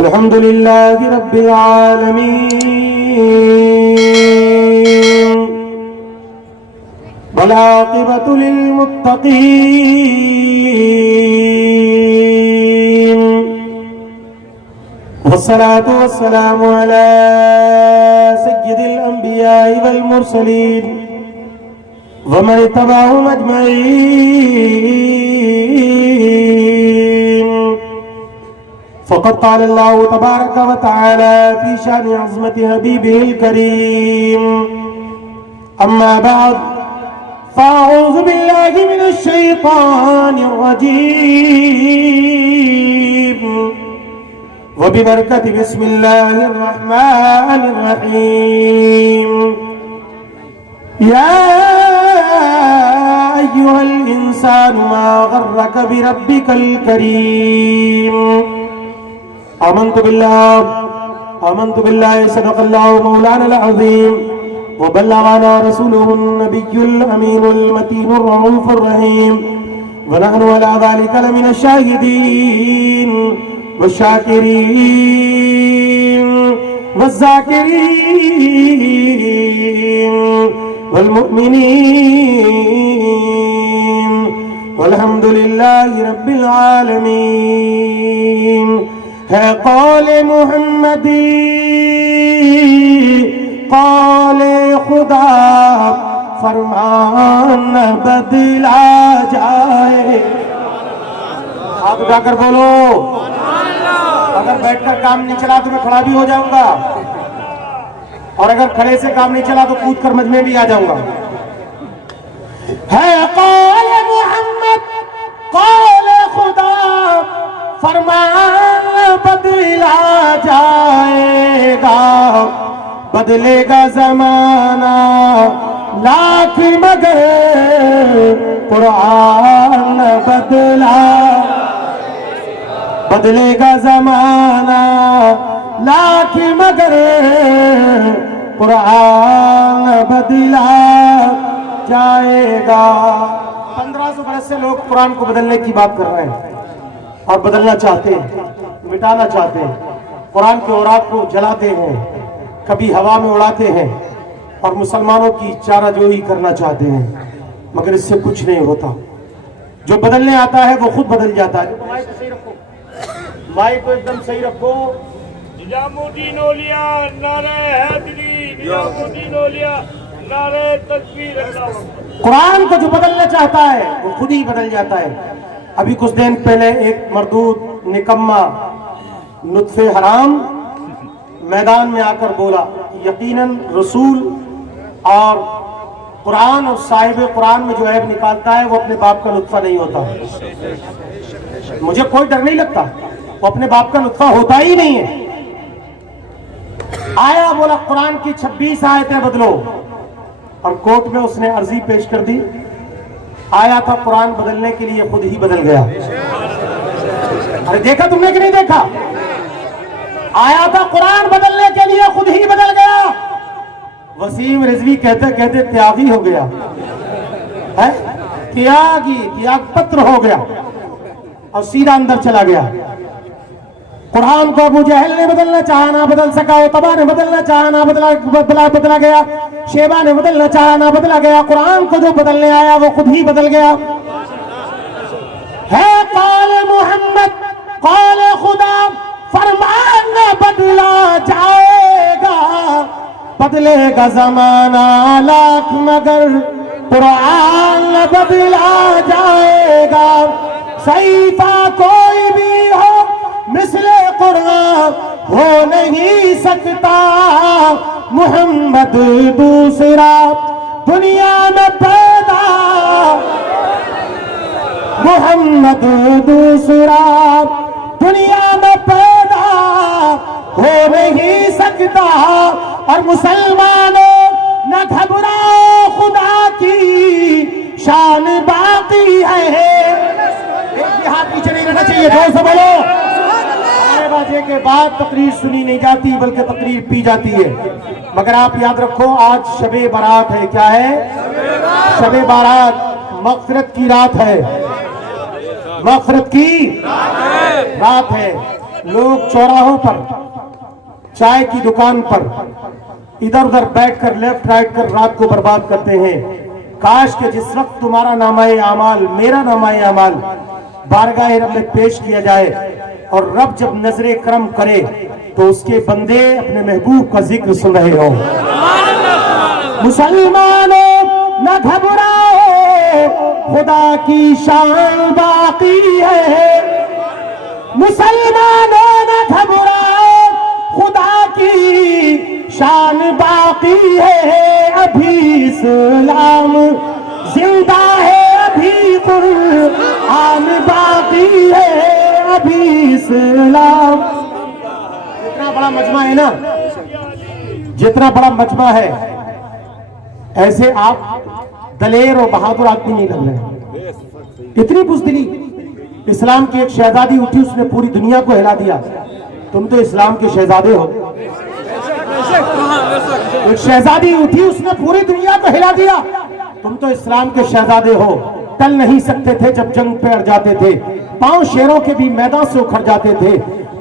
अल्हम्दुलिल्लाह रब्बिल आलमीन वल आक़िबतु लिल मुत्तक़ीन वस्सलातु वस्सलामु अला सय्यिदिल अंबिया'i वल मुरसलीन वमन तबअहुम अजमईन फ़क़द क़ाल अल्लाहु तबारक व तआला फ़ी शानि अज़मति हबीबिहिल करीम अम्मा बअद फ़अऊज़ु बिल्लाहि मिनश शैतानिर रजीम व बिबरकति बिस्मिल्लाहिर रहमानिर रहीम या अय्युहल इंसानु मा गर्रक बिरब्बिकल करीम आमन्तु बिल्लाहि सदक़ल्लाहु मौलानल अज़ीम व बल्लगना रसूलुहुन नबियुल अमीनुल मतीनुर रऊफ़ुर रहीम व नहनु अला ज़ालिका लमिनश शाहिदीन वश्शाकिरीन वज़्ज़ाकिरीन वल मुअ्मिनीन वल्हम्दुलिल्लाहि रब्बिल आलमीन। है कौले मुहम्मदी कौले खुदा फरमान न बदला जाए। हाथ उठाकर बोलो। अगर बैठकर काम नहीं चला तो मैं खड़ा भी हो जाऊंगा और अगर खड़े से काम नहीं चला तो कूद कर मजमे भी आ जाऊंगा। है कौले मुहम्मद कौले खुदा फरमान बदला जाएगा, बदलेगा जमाना लाख मगर कुरान बदलेगा जमाना लाख मगर कुरान बदला जाएगा। 1500 बरस से लोग कुरान को बदलने की बात कर रहे हैं और बदलना चाहते हैं, मिटाना चाहते हैं, कुरान के औरात को जलाते हैं, कभी हवा में उड़ाते हैं और मुसलमानों की चाराजोई करना चाहते हैं, मगर इससे कुछ नहीं होता। जो बदलने आता है वो खुद बदल जाता है। माइक को सही रखो, माइक को एकदम सही रखो। निजामुद्दीन औलिया नारे हैदरी, निजामुद्दीन औलिया नारे तकबीर। कुरान को जो बदलना चाहता है वो खुद ही बदल जाता है। अभी कुछ दिन पहले एक मरदूद निकम्मा नुत्फे हराम मैदान में आकर बोला, यकीनन रसूल और कुरान और साहिब कुरान में जो ऐब निकालता है वो अपने बाप का नुत्फा नहीं होता। मुझे कोई डर नहीं लगता, वो अपने बाप का नुत्फा होता ही नहीं है। आया बोला कुरान की 26 आयतें बदलो और कोर्ट में उसने अर्जी पेश कर दी। आया था कुरान बदलने के लिए, खुद ही बदल गया। अरे देखा तुमने कि नहीं देखा? आया था कुरान बदलने के लिए, खुद ही बदल गया। वसीम रिजवी कहते कहते त्यागी हो गया है, त्याग पत्र हो गया और सीधा अंदर चला गया। कुरान को अबू जहल ने बदलना चाहा, ना बदल सका। उतबा ने बदलना चाहा, ना बदला गया। शेबा ने बदलना चाहा, ना बदला गया। कुरान को जो बदलने आया वो खुद ही बदल गया। है कौले मोहम्मद कौले खुदा फरमान न बदला जाएगा, बदलेगा जमाना लाख मगर कुरान न बदला जाएगा। सहीफा कोई भी हो मिसले कुरान हो नहीं सकता, मुहम्मद दूसरा दुनिया में पैदा, मुहम्मद दूसरा दुनिया में पैदा हो नहीं सकता। और मुसलमानों न घबराओ, खुदा की शान बाकी है। एक भी हाथ पीछे नहीं रहना चाहिए, जोर से बोलो। बाजे के बाद तकरीर सुनी नहीं जाती बल्कि तकरीर पी जाती है। मगर आप याद रखो, आज शबे बारात है। क्या है? शबे बारात, मग़फ़िरत की रात है। मग़फ़िरत की रात है। लोग चौराहों पर, चाय की दुकान पर इधर उधर बैठकर लेफ्ट राइट कर रात को बर्बाद करते हैं। काश के जिस वक्त तुम्हारा नामाए आमाल, मेरा नामाए आमाल बारगाह रब में पेश किया जाए और रब जब नजरे करम करे तो उसके बंदे अपने महबूब का जिक्र सुन रहे हो। मुसलमानों न घबराओ, खुदा की शान बाकी है। मुसलमानों न घबराओ, खुदा की शान बाकी है। अभी इस्लाम जिंदा है, अभी कुरान बाकी है, अभी इस्लाम। जितना बड़ा मजमा है ना, जितना बड़ा मजमा है, ऐसे आप दलेर और बहादुर आदमी नहीं लग रहे। इतनी बुज़दिली। इस्लाम की एक शहजादी उठी, उसने पूरी दुनिया को हिला दिया। तुम तो इस्लाम के शहजादे हो। एक शहजादी उठी, उसने पूरी दुनिया को हिला दिया। तुम तो इस्लाम के शहजादे हो। टल नहीं सकते थे जब जंग पे अड़ जाते थे, पांव शेरों के भी मैदान से उखड़ जाते थे।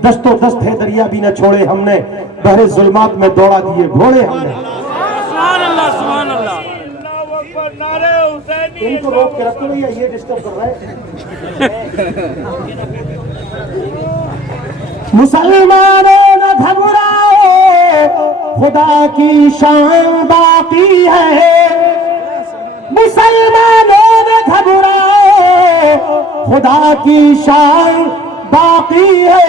दस्तों दस्त है दरिया भी न छोड़े हमने, बहरे जुल्मात में दौड़ा दिए घोड़े हमने। इनको रोक के रखो भैया, ये डिस्टर्ब कर रहा है। मुसलमानों न घबराओ, खुदा की शान बाकी है। मुसलमानों न घबराओ, खुदा की शान बाकी है।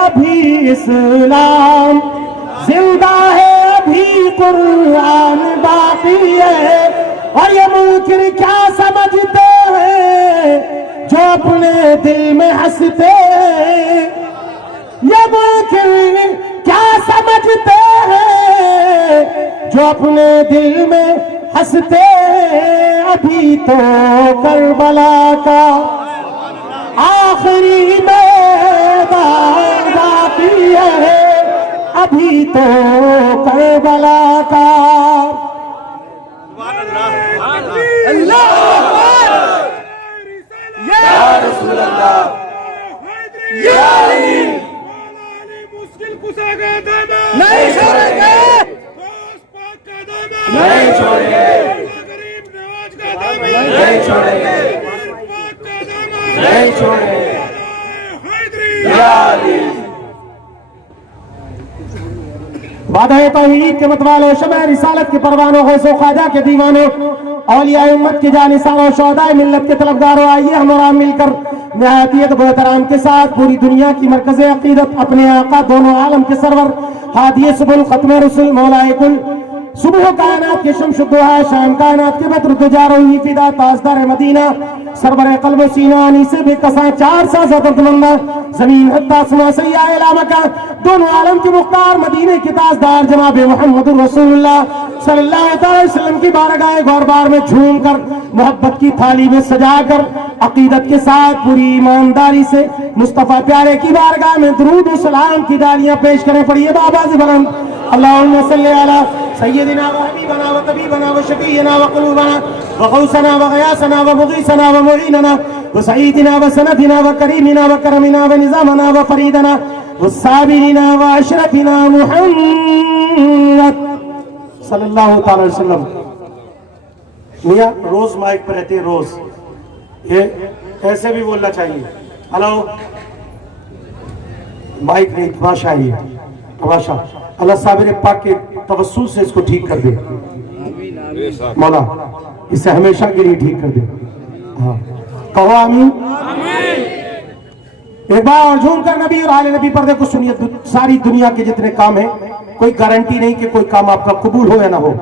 अभी इस्लाम जिंदा है, अभी कुरान बाकी है। और ये मुनकिर क्या समझते हैं जो अपने दिल में हंसते हैं। ये मुनकिर क्या समझते हैं जो अपने दिल में हंसते हैं। अभी तो करबला का आखिरी मैदान बाकी है, अभी तो करबला का। मुश्किल कुशा का दामन नहीं छोड़ेंगे, नहीं छोड़ेंगे, गरीब नवाज का दामन नहीं छोड़ेंगे, नहीं छोड़ेंगे। वादा तौहीद के मतवालों, शमअ रिसालत के परवानों, गौसो ख्वाजा के दीवानों, औलिया उम्मत के जानिसारों, शोहदाए मिल्लत के तलबगारों, आइए हम और आप मिलकर निहायत एहतराम के साथ पूरी दुनिया की मरकज़ अक़ीदत अपने आका दोनों आलम के सरवर हादिए सुबुल खत्म रसूल मौलाए कुल सुबह कायनात के शम्स दुहा, शाम कायनात के बद्र तुजारोही फिदा ताजदार मदीना सरवर क़ल्ब सीनानी से बेकसा 400 ज़बरदस्त जमीन हत्ता सुना सैया इलामा का दोनों आलम के मुख्तार मदीने के ताजदार जनाब मुहम्मदुर रसूलुल्लाह सल्लल्लाहु अलैहि वसल्लम की बारगाह गौरबार में झूमकर मोहब्बत की थाली में सजाकर अकीदत के साथ पूरी ईमानदारी से मुस्तफा प्यारे की बारगाह में दुरूद और सलाम की डालियां पेश करें। पढ़िए बाबा जी बुलंद अल्लाहुम्मा सल्ली अला सय्यदिना व हबीबना व तबीबना व शफीना व क़ुलूबना व गौसना व गयासना व मुगीसना व मुईनना व सईदना व सनदना व करीमिना व करमिना व निज़ामना व फरीदना व साबिरीना व अशरफिना मुहम्मद सल्लल्लाहु अलैहि वसल्लम। मियां रोज माइक पर रहते हैं, रोज ये ऐसे भी बोलना चाहिए। हेलो, माइक नहीं, तमाशा है ये तमाशा। अल्लाह साबिर पाक के तवस्सुल से इसको ठीक कर दे मौला, इसे हमेशा के लिए ठीक कर दे। हाँ कहो आमीन। एक बार और झूम कर नबी और आले नबी पर्दे को सुनिए। सारी दुनिया के जितने काम हैं, कोई गारंटी नहीं कि कोई काम आपका कबूल हो या ना हो।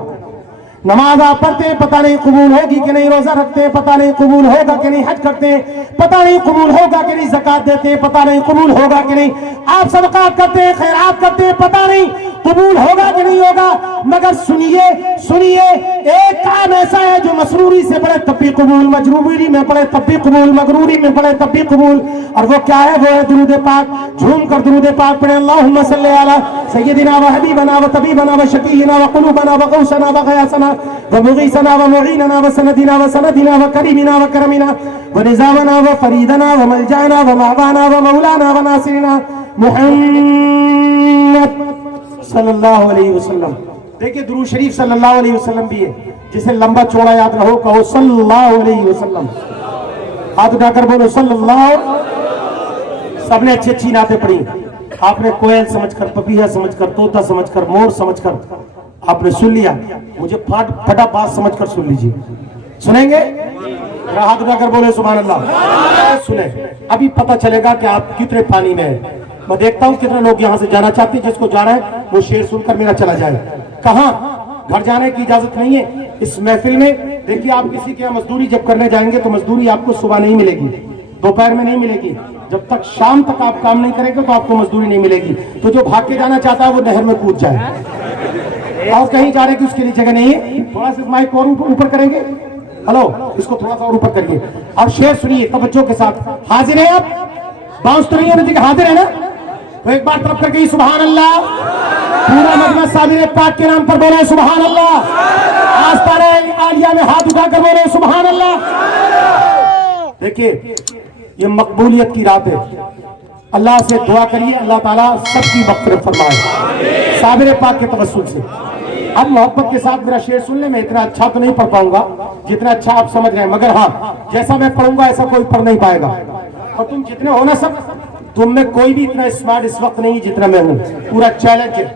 नमाज आप पढ़ते हैं, पता नहीं कबूल होगी कि नहीं। रोजा रखते हैं, पता नहीं कबूल होगा कि नहीं। हज करते हैं, पता नहीं कबूल होगा कि नहीं। ज़कात देते हैं, पता नहीं कबूल होगा कि नहीं। आप सदक़ात करते हैं, खैरात करते हैं, पता नहीं कबूल होगा कि नहीं होगा। मगर सुनिए सुनिए, एक काम ऐसा है जो मसरूरी से पढ़े तब भी कबूल, मजरूरी में पढ़े तब भी कबूल, मगरूरी में पढ़े तब भी कबूल। और वो क्या है? वो है दुरूद पाक। झूम कर दुरूद पाक पढ़े। अल्लाहुम्मा सल्ली अला सय्यदिना व हबीबना व तबीबना व शफीना व क़ुलूबना व गौसना व गयासना व मुगीसना व मुईनना व सनदना व करीमिना व करमिना व निज़ामना व फरीदना व मलजाना व मावाना व मौलाना व नासिरना मुहम्मद सल्लल्लाहु अलैहि वसल्लम। देखिए दुरूद शरीफ सल्लल्लाहु अलैहि वसल्लम भी है, जिसे लंबा चौड़ा याद रहो कहो सल्लल्लाहु अलैहि वसल्लम। हाथ उठाकर बोलो सल्लल्लाहु। सबने अच्छी अच्छी नाते पढ़ी। आपने कोयल समझकर, पपीहा समझकर, तोता समझकर, मोर समझकर आपने सुन लिया, मुझे फटा बात समझकर सुन लीजिए। सुनेंगे? हाथ उठाकर बोले सुभान अल्लाह। सुने, अभी पता चलेगा कि आप कितने पानी में हैं। मैं देखता हूं कितने लोग यहां से जाना चाहते हैं, जिसको जाना है वो शेर सुनकर मेरा चला जाए। कहां? घर जाने की इजाजत नहीं है इस महफिल में। देखिए आप किसी के यहाँ मजदूरी जब करने जाएंगे तो मजदूरी आपको सुबह नहीं मिलेगी, दोपहर में नहीं मिलेगी, जब तक शाम तक आप काम नहीं करेंगे तो आपको मजदूरी नहीं मिलेगी। तो जो भाग के जाना चाहता है वो नहर में कूद जाए, और कहीं जाने की उसके लिए जगह नहीं है। थोड़ा सा माइक और ऊपर करेंगे, हेलो, इसको थोड़ा सा और ऊपर करिए। अब शेर सुनिए तवज्जो के साथ। हाजिर है आप? बाउंस तो नहीं होने चाहिए, हाजिर है ना? तो एक बार तरफ करके सुभान अल्लाह। पूरा मजलिस साबिर पाक के नाम पर बोले सुभान अल्लाह। आस्ताना आलिया में हाथ उठाकर बोले सुभान अल्लाह। देखिए ये मकबूलियत की रात है। अल्लाह से दुआ करिए अल्लाह ताला सबकी मग़फ़िरत फरमाए साबिर पाक के तवस्सुल से। अब मोहब्बत के साथ मेरा शेर सुनने में इतना अच्छा तो नहीं पढ़ पाऊंगा जितना अच्छा आप समझ रहे हैं, मगर हाँ जैसा मैं पढ़ूंगा ऐसा कोई पढ़ नहीं पाएगा। और तुम जितने हो ना सब, तुम में कोई भी इतना स्मार्ट इस वक्त नहीं जितना मैं हूँ। पूरा चैलेंज है,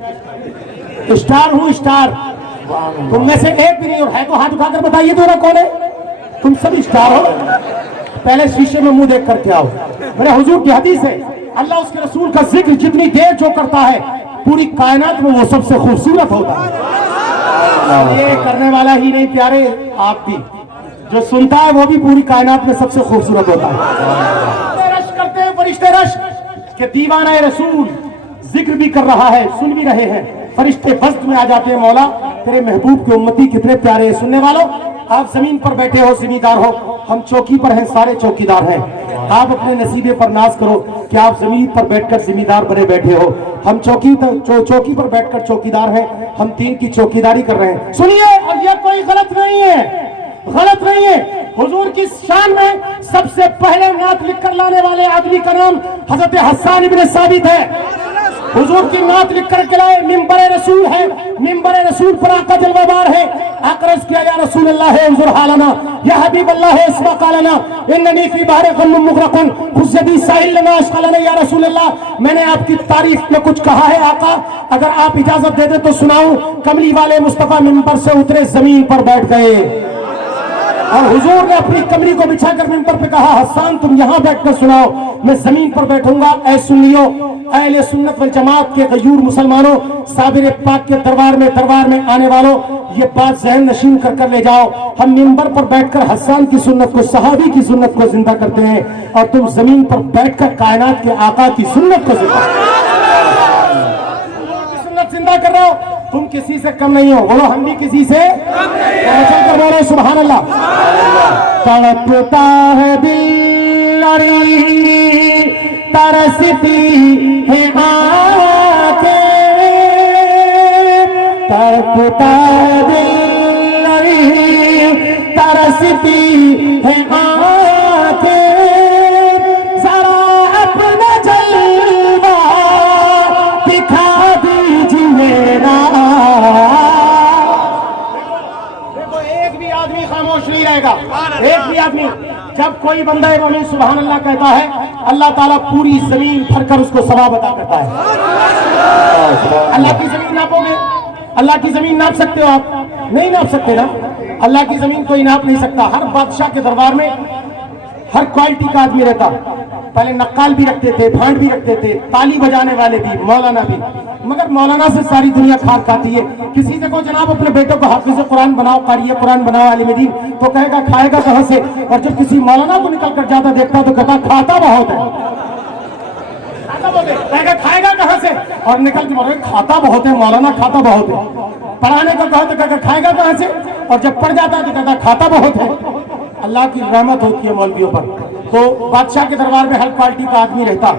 स्टार हूँ स्टार। तुम में से एक भी नहीं और है तो हाथ उठाकर बताइए तो कौन है? तुम सब स्टार हो। पहले शीशे में मुंह देख करके आओ। मेरे हुजूर की हदीस है, अल्लाह उसके रसूल का जिक्र जितनी देर जो करता है पूरी कायनात में वो सबसे खूबसूरत होता है। ये करने वाला ही नहीं प्यारे, आप भी जो सुनता है वो भी पूरी कायनात में सबसे खूबसूरत होता है। रश करते हैं फरिश्ते, रश के दीवाना रसूल जिक्र भी कर रहा है, सुन भी रहे हैं। फरिश्ते बस्त में आ जाते हैं, मौला तेरे महबूब के उम्मती कितने प्यारे हैं। सुनने वालों, आप जमीन पर बैठे हो, जिम्मेदार हो, हम चौकी पर हैं, सारे चौकीदार हैं। आप अपने नसीबे पर नाज करो कि आप जमीन पर बैठकर जिम्मेदार बने बैठे हो। हम चौकी पर बैठकर चौकीदार हैं, हम दीन की चौकीदारी कर रहे हैं। सुनिए, और ये कोई गलत नहीं है, गलत नहीं है। हुजूर की शान में सबसे पहले नात लिखकर लाने वाले आदमी का नाम हजरत हस्सान इब्न साबित है। हुजूर की नात लिख कर के लाए, मिंबर रसूल है, मिंबर रसूल पर आका जलवाबार है। आकरज किया या रसूल अल्लाह है उज़ुर हालना, या हबीब अल्लाह है इस्मा कालना, इन्ननी फी बहर गम मुगरकुन खुज़दी साहिल लना अशकलना या रसूल अल्लाह। मैंने आपकी तारीफ में कुछ कहा है आका, अगर आप इजाजत दे दे तो सुनाऊं। कमली वाले मुस्तफा मिंबर से उतरे, जमीन पर बैठ गए और हुजूर ने अपनी कमरी को बिछाकर मिंबर पे कहा, हस्सान तुम यहां बैठकर सुनाओ, मैं जमीन पर बैठूंगा। ऐ सुन्नियों, अहले सुन्नत वल जमात के गयूर मुसलमानों, साबिर पाक के दरबार में आने वालों, ये बात ज़हन नशीन कर कर ले जाओ। हम मिंबर पर बैठकर हस्सान की सुन्नत को, सहाबी की सुन्नत को जिंदा करते हैं, और तुम जमीन पर बैठकर कायनात के आका की सुन्नत को जिंदा कर रहे हो। तुम किसी से कम नहीं हो, बोलो हम भी किसी से चलकर बोलो सुभान अल्लाह। तड़पता है दिल तरसती है आंखें, तड़पता है दिल तरसती है आंखें, जरा अपना जलवा दिखा दीजिए ना। देखो एक भी आदमी खामोश नहीं रहेगा, एक भी आदमी। जब कोई बंदा मोमिन सुभान अल्लाह कहता है, अल्लाह ताला पूरी जमीन भरकर उसको सवाब अता करता है। अल्लाह की जमीन नापोगे? अल्लाह की जमीन नाप सकते हो आप? नहीं नाप सकते ना। अल्लाह की जमीन कोई नाप नहीं सकता। हर बादशाह के दरबार में हर क्वालिटी का आदमी रहता। पहले नक्काल भी रखते थे, भांड भी रखते थे, ताली बजाने वाले भी, मौलाना भी। मगर मौलाना से सारी दुनिया खार खाती है। किसी से को जनाब अपने बेटों को हाफिज कुरान बनाओ, कारिए कुरान बनाओ, आलिम दीन, तो कहेगा खाएगा कहां से। और जब किसी मौलाना को निकल कर जाता देखता तो कहता खाता बहुत है, कहेगा खाएगा कहां से, और निकल के बोले खाता बहुत है, मौलाना खाता बहुत है। पढ़ाने को कहो तो कहता खाएगा कहां से, और जब पढ़ जाता है तो कहता खाता बहुत है। अल्लाह की रहमत होती है मौलवियों पर। तो बादशाह के दरबार में हर क्वालिटी का आदमी रहता।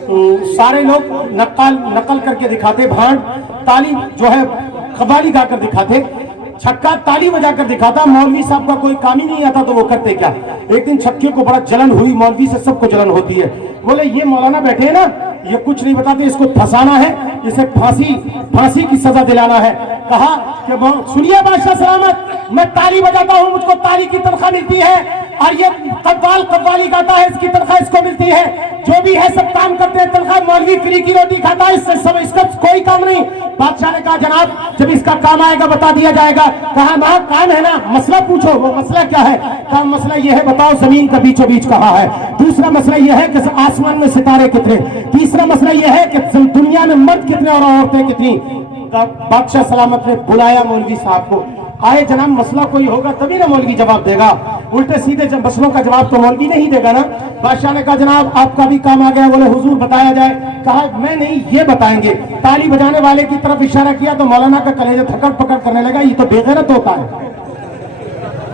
तो सारे लोग नकल करके दिखाते, भांड ताली जो है कव्वाली गाकर दिखाते। छक्का ताली बजाकर दिखाता। मौलवी साहब का कोई काम ही नहीं आता तो वो करते क्या। एक दिन छक्के को बड़ा जलन हुई, मौलवी से सबको जलन होती है। बोले ये मौलाना बैठे हैं ना, ये कुछ नहीं बताते, इसको फंसाना है, इसे फांसी की सजा दिलाना है। कहा कि सुनिए बादशाह सलामत, मैं ताली बजाता हूँ, मुझको ताली की तनख्वाह मिलती है, और ये कव्वाली गाता है, इसकी तनख्वाह इसको मिलती है, जो भी है सब काम करते हैं, तनख्वाह। मौलवी फ्री की रोटी खाता है, इससे सब इसका कोई काम नहीं। बादशाह ने कहा जनाब जब इसका काम आएगा बता दिया जाएगा। कहा ना काम है ना, मसला पूछो। वो मसला क्या है? कहा मसला यह है, बताओ जमीन का बीचों बीच कहाँ है। दूसरा मसला यह है कि आसमान में सितारे कितने। तीसरा मसला यह है कि दुनिया में मर्द कितने और औरतें कितनी। बादशाह सलामत ने बुलाया मौलवी साहब को। आए जनाब, मसला कोई होगा तभी ना मौलवी जवाब देगा, उल्टे सीधे जब मसलों का जवाब तो मौलवी नहीं देगा ना। बादशाह ने कहा जनाब आपका भी काम आ गया। बोले हुजूर बताया जाए। कहा मैं नहीं, ये बताएंगे। ताली बजाने वाले की तरफ इशारा किया तो मौलाना का कलेजा थकड़ पकड़ करने लगा, ये तो बेगैरत होता है,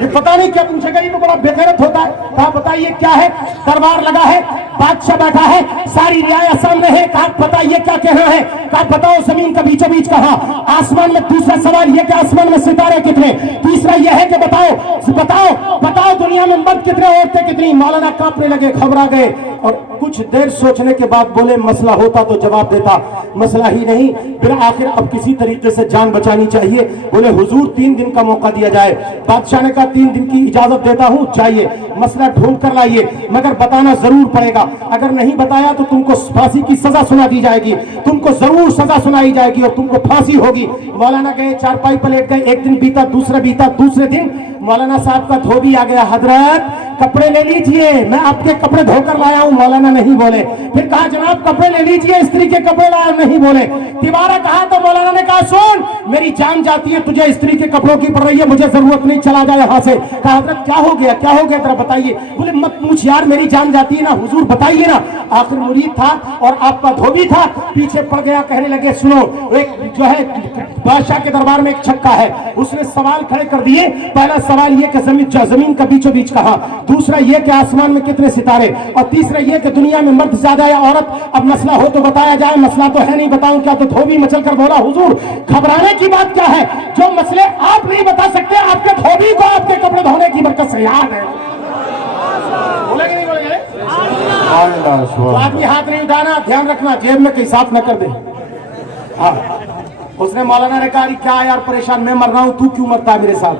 ये पता नहीं क्या पूछेगा, ये तो बड़ा बेगैरत होता है। कहा बताइए क्या है। दरबार लगा है, बादशाह बैठा है, सारी रियायत सामने है। कहा बताइए क्या कहना है। कहा बताओ जमीन का बीचों बीच कहाँ, आसमान में। दूसरा सवाल यह कि आसमान में सितारे कितने। तीसरा यह है कि बताओ दुनिया में मर्द कितने औरतें कितनी। मौलाना कांपने लगे, घबरा गए, और कुछ देर सोचने के बाद बोले मसला होता तो जवाब देता, मसला ही नहीं। फिर आखिर अब किसी तरीके से जान बचानी चाहिए। बोले हुजूर 3 दिन का मौका दिया जाए। बादशाह ने कहा 3 दिन की इजाजत देता हूँ, चाहिए मसला ढूंढ कर लाइए, मगर बताना जरूर पड़ेगा। अगर नहीं बताया तो तुमको फांसी की सजा सुना दी जाएगी, तुमको जरूर सजा सुनाई जाएगी और तुमको फांसी होगी। मौलाना गए, चारपाई पर लेट गए। एक दिन बीता, दूसरा बीता, दूसरे दिन मौलाना साहब का धोबी आ गया। हजरत कपड़े ले लीजिए, मैं आपके कपड़े धोकर लाया हूँ। मौलाना नहीं बोले। फिर कहा जनाब कपड़े ले लीजिए, स्त्री के कपड़े लाया, नहीं बोले। तिबारा कहा तो मौलाना ने कहा सुन, मेरी जान जाती है, तुझे स्त्री के कपड़ों की पड़ रही है, मुझे जरूरत नहीं, चला जाए यहाँ से। कहा हजरत क्या हो गया, क्या हो गया, जरा बताइए। बोले मत पूछ यार, मेरी जान जाती है ना, हुजूर बताइए ना। आखिर मुरीद था और आपका धोबी था, पीछे पड़ गया। कहने लगे सुनो, एक जो है बादशाह के दरबार में एक छक्का है, उसने सवाल खड़े कर दिए। पहला सवाल ये कि जमीन का बीचों बीच कहाँ, दूसरा ये कि आसमान में कितने सितारे, और तीसरा ये कि दुनिया में मर्द ज्यादा या औरत। अब मसला हो तो बताया जाए, मसला तो है नहीं, बताऊं क्या। तो धोबी मचल कर बोला हुजूर घबराने की बात क्या है, जो मसले आप नहीं बता सकते, आपके धोबी को आपके कपड़े धोने की बरकत से याद है। बोलेंगे नहीं बोलेंगे? तो आदमी हाथ नहीं उठाना, ध्यान रखना जेब में कहीं साफ न कर दे। हाँ, उसने मौलाना ने कहा क्या यार परेशान, मैं मर रहा हूं, तू क्यों मरता है मेरे साथ,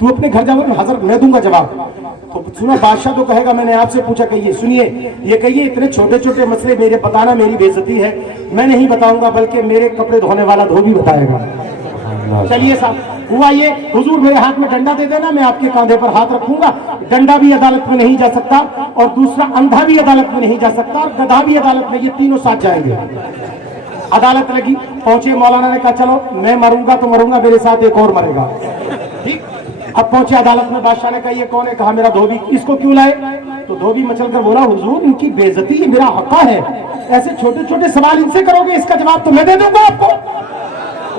तू अपने घर जाओ। हजरत मैं दूंगा जवाब। तो सुनो, बादशाह तो कहेगा मैंने आपसे पूछा, कहिए सुनिए, ये कहिए इतने छोटे छोटे मसले मेरे बताना मेरी बेइज्जती है, मैं नहीं बताऊंगा, बल्कि मेरे कपड़े धोने वाला धोबी बताएगा। चलिए साहब, हुआ ये, हुजूर मेरे हाथ में डंडा दे देना, मैं आपके कांधे पर हाथ रखूंगा। डंडा भी अदालत में नहीं जा सकता, और दूसरा अंधा भी अदालत में नहीं जा सकता, और गधा भी अदालत में, ये तीनों साथ जाएंगे। अदालत लगी, पहुंचे। मौलाना ने कहा चलो मैं मरूंगा तो मरूंगा, मेरे साथ एक और मरेगा। ठीक, अब पहुंचे अदालत में। बादशाह ने कहा ये कौन है। कहा मेरा धोबी। इसको क्यों लाए। तो धोबी मचल कर बोला हुजूर इनकी बेइज्जती, ये मेरा हक है, ऐसे छोटे छोटे सवाल इनसे करोगे, इसका जवाब तो मैं दे दूंगा आपको,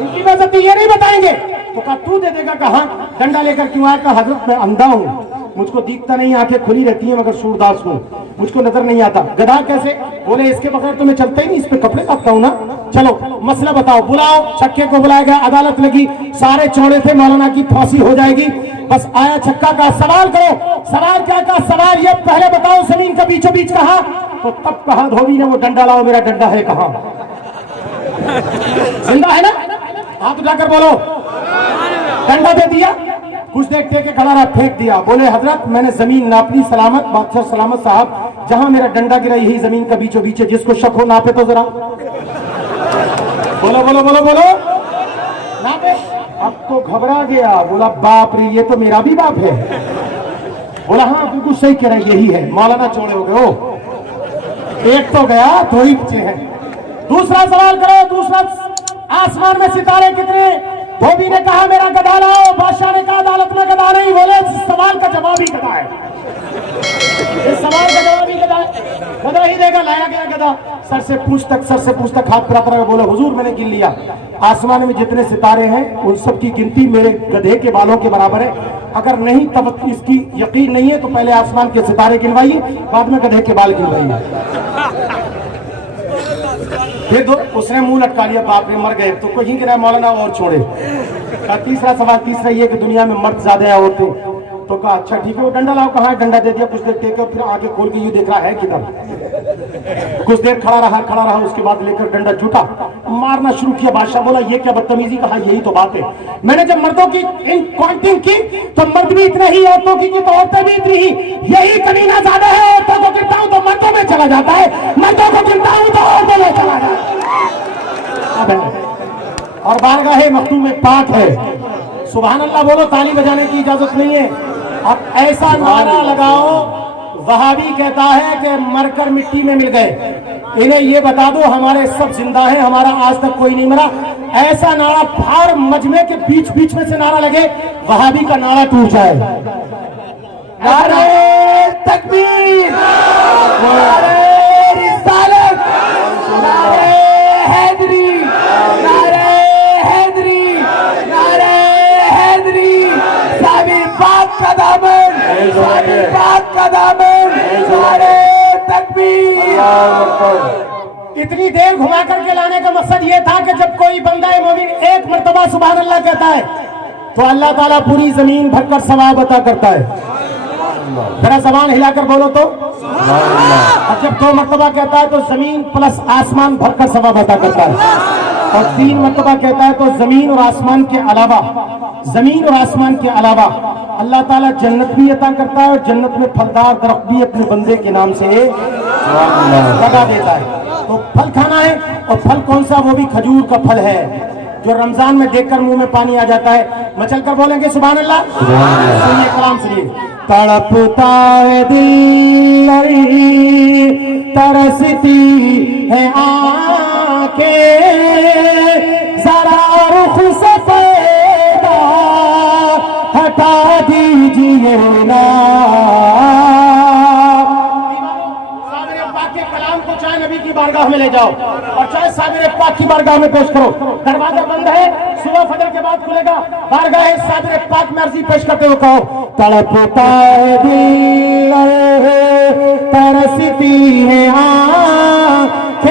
इनकी बेइज्जती ये नहीं बताएंगे। तो कहा तू दे देगा। कहा डंडा लेकर क्यों आया। कहा हजरत मैं अंधा हूँ, मुझको दिखता नहीं, आंखें खुली रहती हैं, मगर सूरदास हूँ, मुझको नजर नहीं आता। गधा कैसे। बोले इसके बगैर तो मैं चलता ही नहीं, इस पे कपड़े काटता हूँ ना। चलो मसला बताओ, बुलाओ। छक्के को बुलाया गया, अदालत लगी, सारे चौड़े थे, मौलाना की फांसी हो जाएगी। बस आया छक्का का सवाल करो। सवाल क्या का सवाल ये, पहले बताओ जमीन का बीचों बीच कहाँ। तो तब कहा धोबी ने वो डंडा लाओ, मेरा डंडा है कहाँ। जिंदा है ना, हाथ उठाकर बोलो। डंडा दे दिया, कुछ देर टेके खड़ा रहा, फेंक दिया। बोले हजरत मैंने जमीन नापी, सलामत बादशाह सलामत साहब, जहां मेरा डंडा गिरा यही जमीन का बीचों बीच है, जिसको शक हो नापे तो जरा। बोलो बोलो बोलो बोलो, नापे। अब तो घबरा गया, बोला बाप रे ये तो मेरा भी बाप है। बोला हाँ बिल्कुल सही कह रहा है, यही है। मौलाना चौड़े हो गए, ओ एक तो गया, दो ही बचे हैं। दूसरा सवाल करो, दूसरा, आसमान में सितारे कितने। धोबी ने कहा मेरा गधा लाओ। बादशाह ने कहा अदालत में गधा नहीं। बोले सवाल का जवाब ही गधा है, इस सवाल का जवाब ही गधा है, गधा ही देगा। लाया गया गधा, सर से पूछ तक हाथ फिराता रहा। बोले हुजूर मैंने गिन लिया, आसमान में जितने सितारे हैं उन सब की गिनती मेरे गधे के बालों के बराबर है। अगर नहीं तब इसकी यकीन नहीं है तो पहले आसमान के सितारे गिनवाइए, बाद में गधे के बाल गिनवाइए। फिर उसने मुंह लटका लिया, बाप रे मर गए, तो कहीं गिरा मौलाना और छोड़े। तीसरा सवाल, तीसरा ये कि दुनिया में मर्द ज्यादा है औरतें? तो कहा अच्छा ठीक है, वो डंडा लाओ, कहा डंडा दे दिया, कुछ देर टेके, फिर आके खोल के यूं देख रहा है किधर। कुछ देर खड़ा रहा, उसके बाद लेकर डंडा झूठा मारना शुरू किया। बादशाह बोला ये क्या बदतमीजी, कहा यही तो बात है, मैंने जब मर्दों की इन काउंटिंग की तो मर्द भी इतने ही, औरतों की तो औरतें भी इतनी ही, यही कमीना ज्यादा है, औरतों को गिनता हूं तो मर्दों में चला जाता है, मर्दों को गिनता हूं तो औरतों में चला जाता है। और बारगाहे मखदूम में पाक है, सुभान अल्लाह बोलो, ताली बजाने की इजाजत नहीं है। अब ऐसा नारा लगाओ, वहाबी कहता है कि मरकर मिट्टी में मिल गए, इन्हें ये बता दो हमारे सब जिंदा हैं, हमारा आज तक कोई नहीं मरा। ऐसा नारा फाड़ मजमे के बीच बीच में से नारा लगे, वहाबी का नारा टूट जाए। नारे तकबीर, नारे रिसालत, नारे हैदरी, नारे हैदरी, नारे हैदरी, साबिर पाक का दामन, साबिर पाक का दामन, नारे तकबीर। इतनी देर घुमा करके लाने का मकसद यह था कि जब कोई बंदा मोमिन एक मर्तबा सुभान अल्लाह कहता है तो अल्लाह ताला पूरी जमीन भरकर सवाब अता करता है। जरा जबान हिलाकर बोलो तो, और जब 2 मर्तबा कहता है तो जमीन प्लस आसमान भरकर सवाब अता करता है, और 3 मर्तबा कहता है तो जमीन और आसमान के अलावा, जमीन और आसमान के अलावा अल्लाह ताला जन्नत भी अता करता है, और जन्नत में फलदार दरख्त भी अपने बंदे के नाम से लगा देता है। तो फल खाना है, और फल कौन सा, वो भी खजूर का फल है, जो रमजान में देखकर मुंह में पानी आ जाता है। मचल कर बोलेंगे सुभान अल्लाह। सुनिए कलाम सुनिए। तड़पता है दिल, तरसती है आंखें, जरा रुख से पर्दा हटा दीजिए ना। चाहे नबी की बारगाह में ले जाओ और चाहे साबिर पाक की बारगाह में पेश करो, दरवाजा बंद है, सुबह फजर के बाद खुलेगा, बारगाह साबिर पाक में अर्जी पेश करते हुए कहो, तड़पता है दिल, तरसती है आंखें,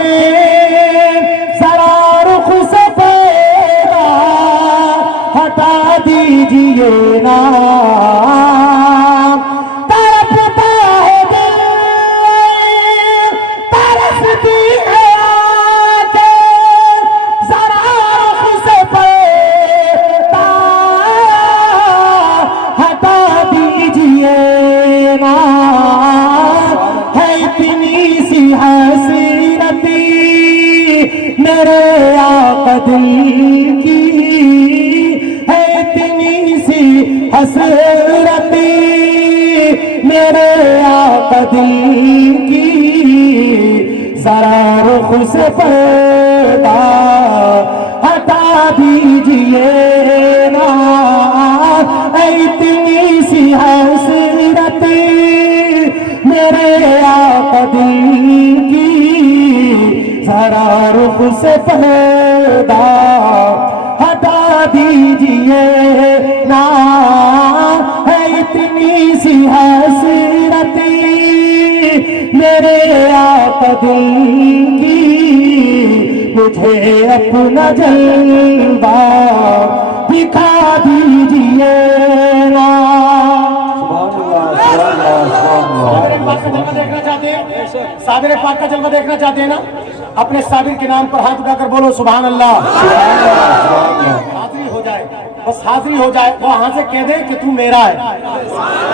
जरा रुख से पर्दा हटा दीजिए ना। मेरे आका दिल की है इतनी सी हसरती, मेरे आका दिल की, जरा रुख से पर्दा हटा दीजिए ना। इतनी सी हसरती मेरे आका दिल की, जरा रुख से पर्दा हटा दीजिए ना। है इतनी सी हसरती मेरे आका दिल की, मुझे अपना जलवा दिखा दीजिए ना। देखना चाहते हैं, साबिर पाक का जलवा देखना चाहते हैं ना, अपने साबिर के नाम पर हाथ उठाकर बोलो सुभान अल्लाह। हाजिरी हो जाए, बस हाजिरी हो जाए, वो वहां से कह दे कि तू मेरा है।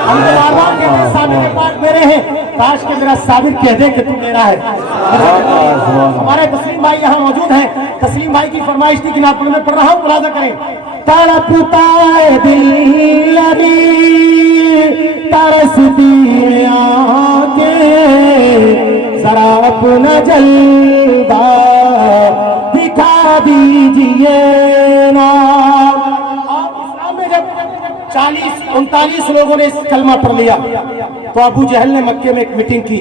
हम बार बार कहते हैं साबिर पाक मेरे हैं, काश के मेरा साबिर कह दे कि तू मेरा है। हमारे तस्लीम भाई यहाँ मौजूद हैं, तस्लीम भाई की फरमाइश थी कि नात में पढ़ रहा हूँ, मुलाजा करें। तड़पता है दिल तरसती आंखें, जरा अपना जलवा दिखा दीजिए ना। इस्लाम में जब 40-39 लोगों ने इस कलमा पढ़ लिया तो अबू जहल ने मक्के में एक मीटिंग की,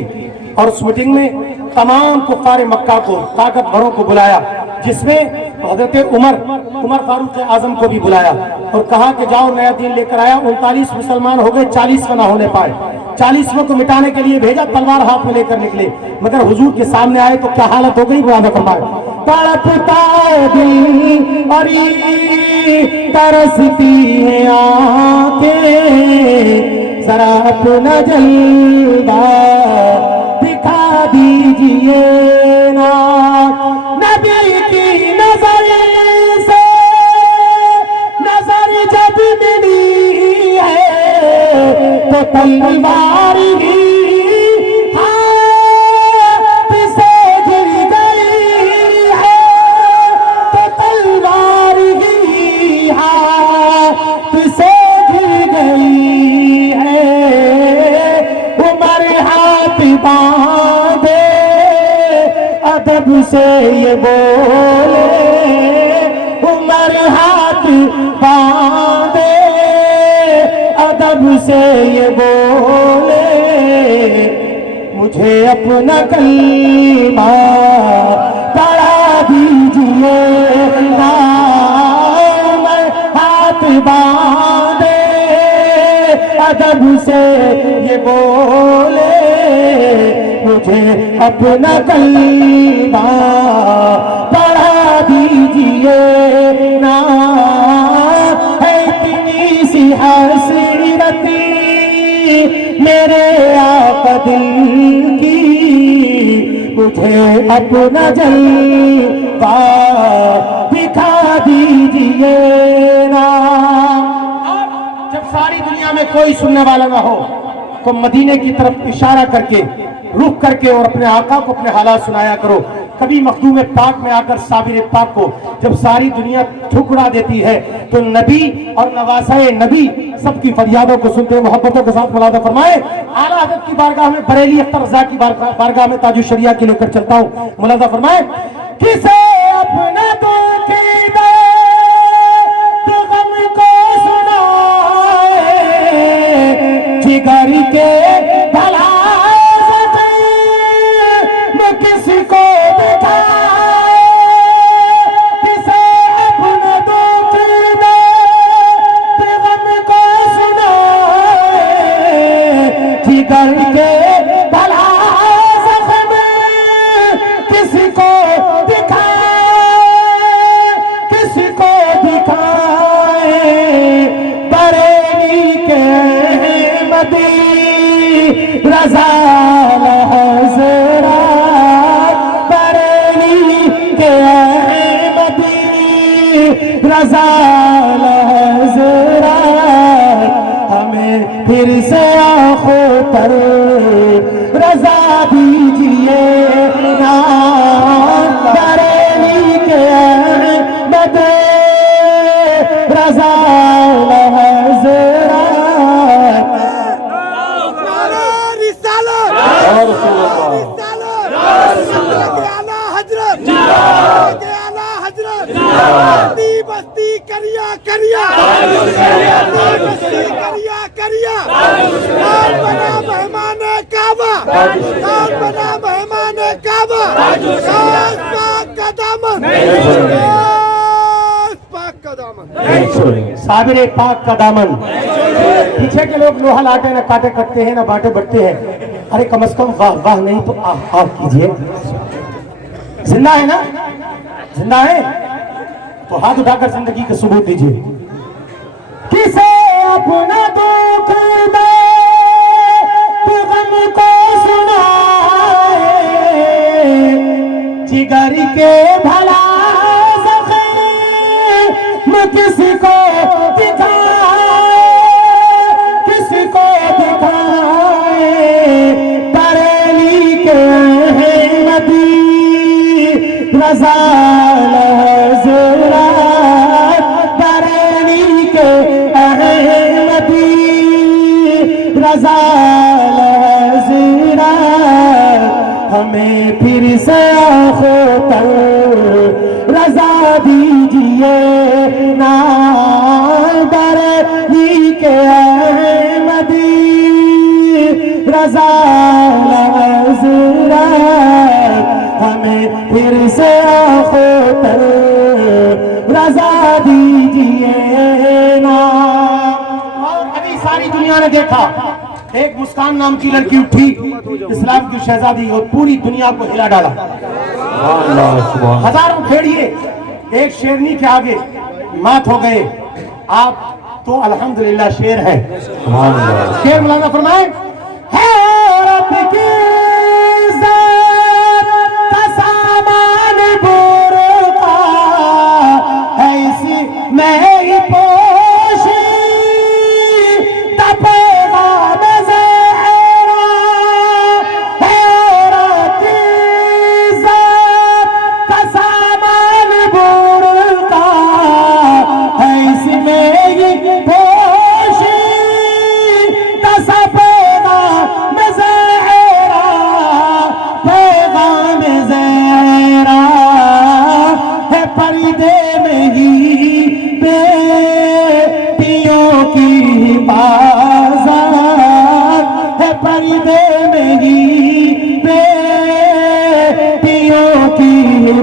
और उस मीटिंग में तमाम कुफ्फार मक्का को, ताकतवरों को बुलाया, जिसमें हजरत उमर उमर फारूक आजम को भी बुलाया और कहा कि जाओ नया दिन लेकर आया। 39 मुसलमान हो गए, 40 ना होने पाए। 40 को मिटाने के लिए भेजा, तलवार हाथ में लेकर निकले, मगर हुजूर के सामने आए तो क्या हालत हो गई, बुआदा फरमाए। तड़पता है दिल और तरसती है आंखें, जरा अपना जलवा दिखा दीजिए ना। नबी की नजर से नजर जब मिली है तो तलवार ही हाथ से गिर गई है, तो तलवार ही हाथ से गिर गई है। उमर हाथ बांधे अदब से ये बोले, उमर हाथ बांधे अदब से ये बोले, मुझे अपना कलमा पढ़ा दीजिए ना। उमर हाथ बांधे अदब से ये बोले, मुझे अपना कलमा पढ़ा दीजिए ना। है इतनी सी हसरती मेरे आका दिल की, मुझे अपना जलवा दिखा दीजिए ना। जब सारी दुनिया में कोई सुनने वाला ना हो तो मदीने की तरफ इशारा करके, रुख करके और अपने आका को अपने हालात सुनाया करो। कभी मखदूम पाक में आकर साबिर पाक को जब सारी दुनिया ठुकरा देती है तो नबी और नवासाए नबी सबकी फरियादों को सुनते मोहब्बतों के साथ मुलादा फरमाए। आला हज़रत की बारगाह में बरेली अख्तर रज़ा की बारगाह में ताजु शरिया के लेकर चलता हूँ। मुलादा फरमाए। किसे अपना दुख दे तो गम को सुनाए, जिगर के भला किसको दिखाए। किसे अपना दुख दे तो गम को सुनाए, जिगर के भला ज़ख्म किसको दिखाए, किसको दिखाए। बरेली के अहमदी रज़ा हज़रा, बरेली के अहमदी रज़ा हज़रा, हमें फिर से आँखों पर रज़ा दीजिए ना। बरेली के अहमद रज़ा हज़रा बस्ती करिया करिया बस्ती करिया करिया। कौन बना मेहमान काबा, कौन बना मेहमान काबा। पाक का दामन, पाक का दामन, साबिर पाक का दामन। पीछे के लोग लोहा लाटे न काटे कटते हैं न बाटे बटते हैं। अरे कम से कम वाह वाह नहीं तो आह आह कीजिए। जिंदा है ना, जिंदा है तो हाथ उठाकर जिंदगी का सबूत दीजिए। किसे अपना दुख दे तो गम को सुनाए, जिगर के भला ज़ख्म किसको दिखाए, किसको दिखाए। बरेली के अहमदी रज़ा हज़रा, बरेली के अहमदी रज़ा हज़रा, हमें फिर से आँखों पर रज़ा दीजिए ना। बरेली के अहमदी रज़ा हज़रा, हमें फिर से आँखों पर रज़ा मैंने देखा, एक मुस्कान नाम की लड़की उठी, इस्लाम की शहजादी, और पूरी दुनिया को हिला डाला। हजारों भेड़िए एक शेरनी के आगे मात हो गए। आप तो अल्हम्दुलिल्लाह शेर है। शेर मौलाना फरमाए, है रब की इज्जत का सामान बुरका है, इसी में ही पोशी पैगाम ज़हरा। है रब की इज्जत का सामान बुरका है, इसी में ही पोशी पैगाम ज़हरा। पैगाम ज़हरा है पर्दे में ही बेटियों की बाज़ार है, पर्दे में ही बेटियों की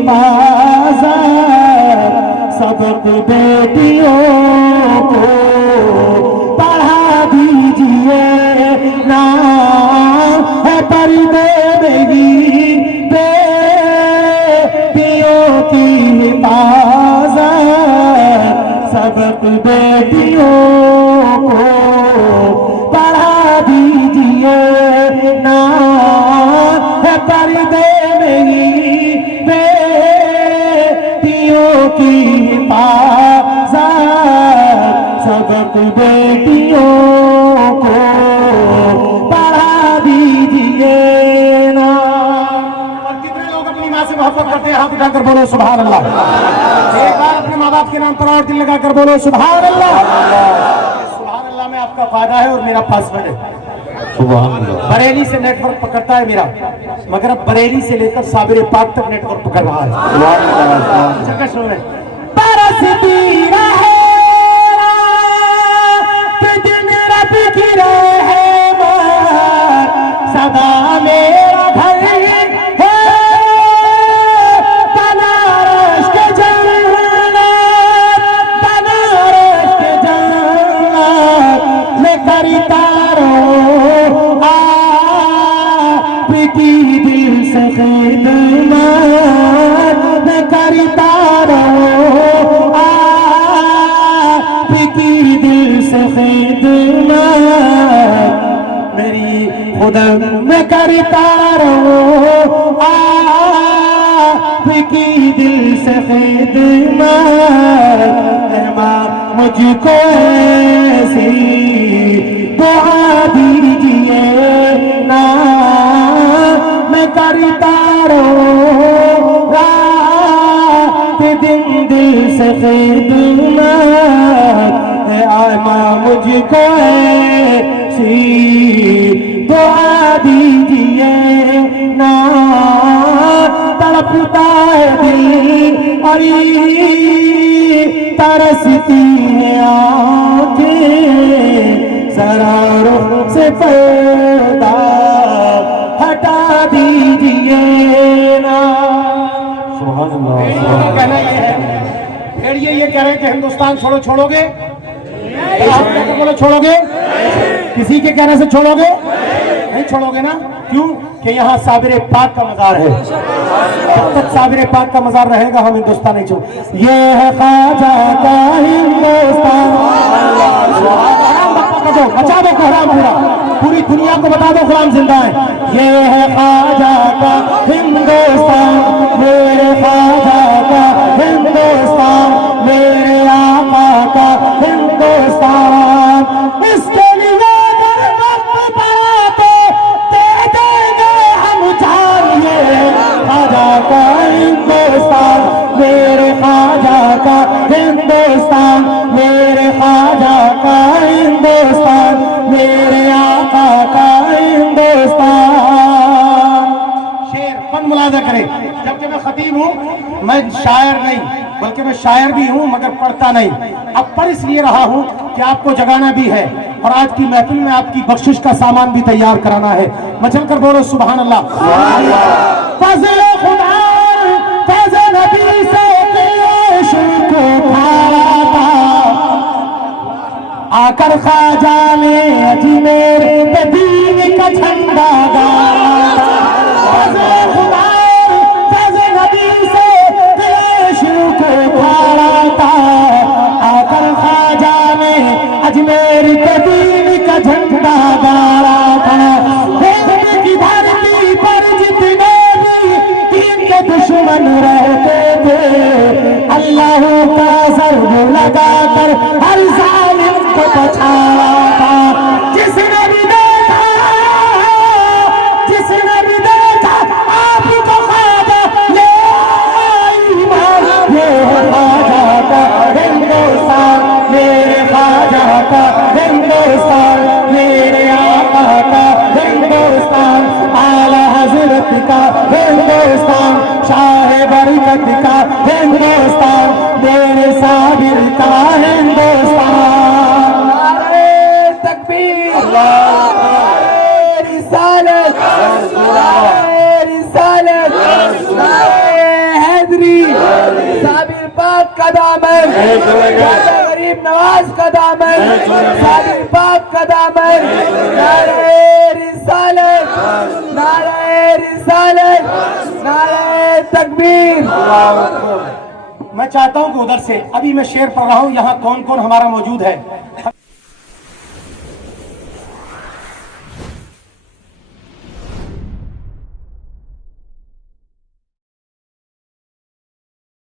बाज़ार। सबक बेटियों को पढ़ा दीजिए ना, है पर्दे में ही बेटियों की बाज़ार। सबक बेटियों को पढ़ा दीजिए ना, है पर्दे में ही बेटियों की बाज़ार। सबक बेटियों को पढ़ा दीजिए ना। और कितने लोग अपनी माँ से मोहब्बत करते हैं? हाथ उठाकर बोलो सुभान अल्लाह। एक बार अपने माँ बाप के नाम पर और दिल लगाकर बोलो सुभान अल्लाह। सुभान अल्लाह में आपका फायदा है और मेरा पासवर्ड है। बरेली से नेटवर्क पकड़ता है मेरा, मगर अब बरेली से लेकर साबिर पाक तक नेटवर्क पकड़ रहा है। चक्कर सुन रहे, बरसती रहे दिन रब की रहमत, सदा मेरा घर है बनारस के जन्नत, बनारस के जन्नत में करता आपकी दिल से खिदमत, मैं करता आपकी दिल से खिदमत। मेरी खुदा मैं करता आपकी दिल से खिदमत। मुझको ऐसी दुआ दीजिए ना, मैं करता रात दिन दिल से खिदमत। आमा मुझको ऐसी दुआ दीजिए ना, तड़पता है दिल और तरसती है आँखें, जरा रुख से पर्दा हटा दीजिए ना। कहना यह है, भेड़िए ये कह रहे हैं कि हिंदुस्तान छोड़ो, छोड़ोगे? आप क्या बोलो, छोड़ोगे? किसी के कहने से छोड़ोगे? नहीं छोड़ोगे ना। क्यों? कि यहाँ साबिर पाक का मजार है। जब तक साबिर पाक का मजार रहेगा हम हिंदुस्तान नहीं छोड़। ये है ख्वाजा का हिंदुस्तान, बचा दो खुराम, पूरी दुनिया को बता दो खुराम जिंदा है। ये है ख्वाजा का हिंदुस्तान, मेरे ख्वाजा का हिंदुस्तान, मेरे आका का हिंदुस्तान। इसके लिए अगर वक्त पड़ा तो दे देंगे हम जान। ये ख्वाजा का हिंदुस्तान, मेरे ख्वाजा का हिंदुस्तान, मेरे ख्वाजा का हिंदुस्तान, मेरे आका का हिंदुस्तान। शेर फन मुलाजा करें, जबकि मैं खतीब हूँ, मैं शायर नहीं बल्कि मैं शायर भी हूँ मगर पढ़ता नहीं। अब पर इसलिए रहा हूँ कि आपको जगाना भी है और आज की महफिल में आपकी बख्शिश का सामान भी तैयार कराना है। मचल कर बोलो सुभान अल्लाह। फज़ल खुदा फज़ल नबी से शुक्र था, आकर ख्वाजा ने अजीब अजमेर पे दीन का झंडा गाड़ा फैज़ नबी से शिव को फाड़ा था। आकर ख्वाजा ने अजमेर पे दीन का झंडा गाड़ा था। देश की धरती पर जितने भी दीन के दुश्मन रहते थे, अल्लाह का ज़र्ब लगाकर हर जालिम को बचाया था। जिसने भी देखा आपको ख्वाजा ले ईमान, ये ख्वाजा का हिंदुस्तान, मेरे ख्वाजा का हिंदुस्तान, मेरे आका का हिंदुस्तान, आला हज़रत का हिंदुस्तान, शाह बरकत का हिंदुस्तान, मेरे साबिर का हिंदुस्तान। नारे तकबीर, नारे रिसालत, नारे रिसालत, नारे हैदरी, साबिर पाक का दामन, गरीब नवाज का दामन, साबिर पाक का दामन। नारे रिसालत, नारे रिसालत, नारे तकबीर। मैं चाहता हूं कि उधर से अभी मैं शेर पढ़ रहा हूं, यहां कौन कौन हमारा मौजूद है।